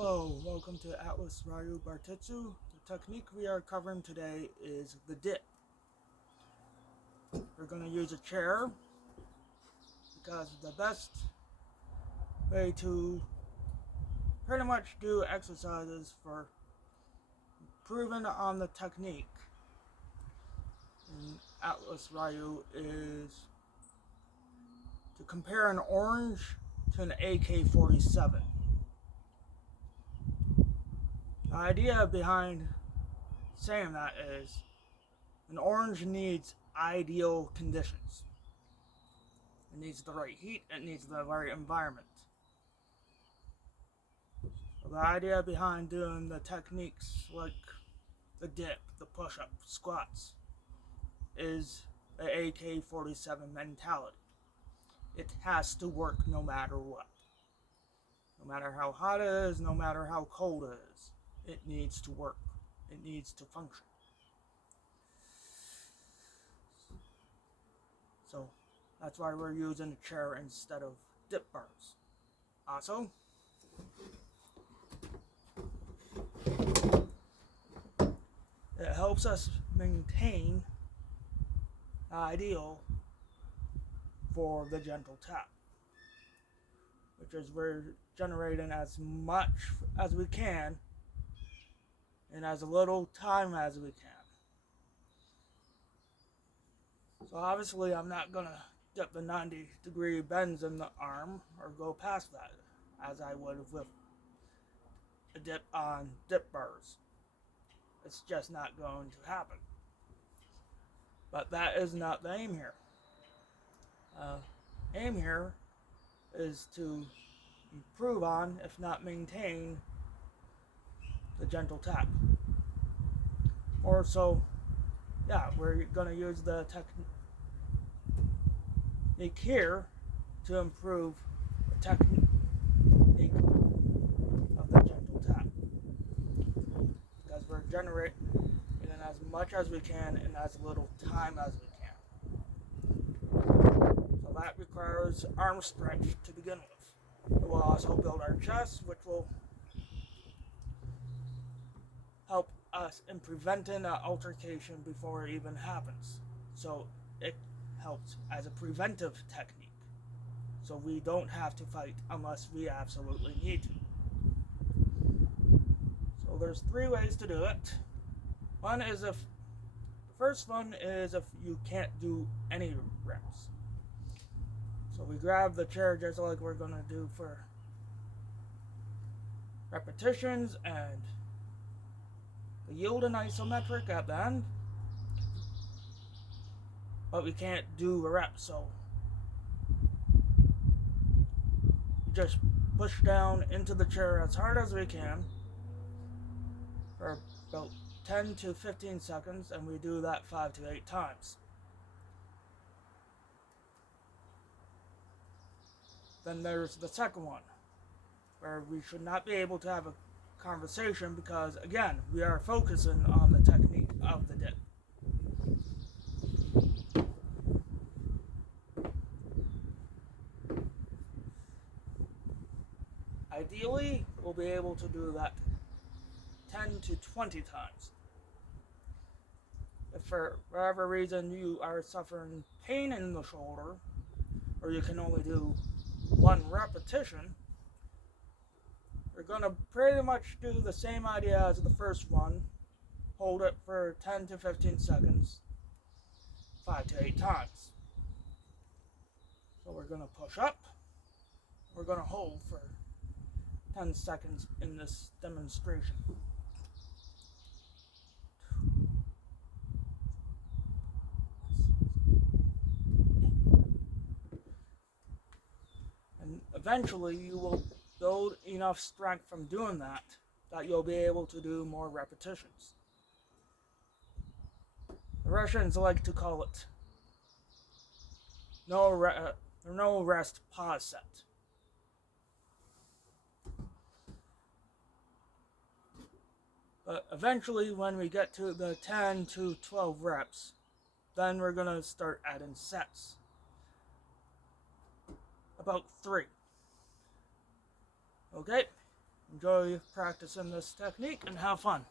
Hello, welcome to Atlas Ryu Bartetsu. The technique we are covering today is the dip. We're going to use a chair because the best way to pretty much do exercises for improving on the technique in Atlas Ryu is to compare an orange to an AK-47. The idea behind saying that is an orange needs ideal conditions. It needs the right heat, it needs the right environment. So the idea behind doing the techniques like the dip, the push-up, squats, is the AK-47 mentality. It has to work no matter what. No matter how hot it is, no matter how cold it is, it needs to work. It needs to function. So that's why we're using a chair instead of dip bars. Also, it helps us maintain the ideal for the gentle tap, which is we're generating as much as we can in as little time as we can. So obviously I'm not going to dip the 90-degree bends in the arm or go past that as I would with a dip on dip bars. It's just not going to happen. But that is not the aim here. Aim here is to improve on, if not maintain, the gentle tap. Or so, yeah, we're going to use the technique here to improve the technique of the gentle tap. Because we're generating as much as we can in as little time as we can. So that requires arm stretch to begin with. It will also build our chest, which will help us in preventing an altercation before it even happens. So it helps as a preventive technique. So we don't have to fight unless we absolutely need to. So there's 3 ways to do it. The first one is if you can't do any reps. So we grab the chair just like we're going to do for repetitions and yield an isometric at the end, but we can't do a rep, so we just push down into the chair as hard as we can for about 10 to 15 seconds, and we do that 5 to 8 times. Then there's the second one, where we should not be able to have a conversation because, again, we are focusing on the technique of the dip. Ideally, we'll be able to do that 10 to 20 times. If for whatever reason you are suffering pain in the shoulder, or you can only do 1 repetition, you're going to pretty much do the same idea as the first one. Hold it for 10 to 15 seconds, 5 to 8 times. So we're going to push up. We're going to hold for 10 seconds in this demonstration. And eventually you will build enough strength from doing that you'll be able to do more repetitions. The Russians like to call it no rest pause set. But eventually when we get to the 10 to 12 reps, then we're going to start adding sets. About 3. Okay? Enjoy practicing this technique and have fun.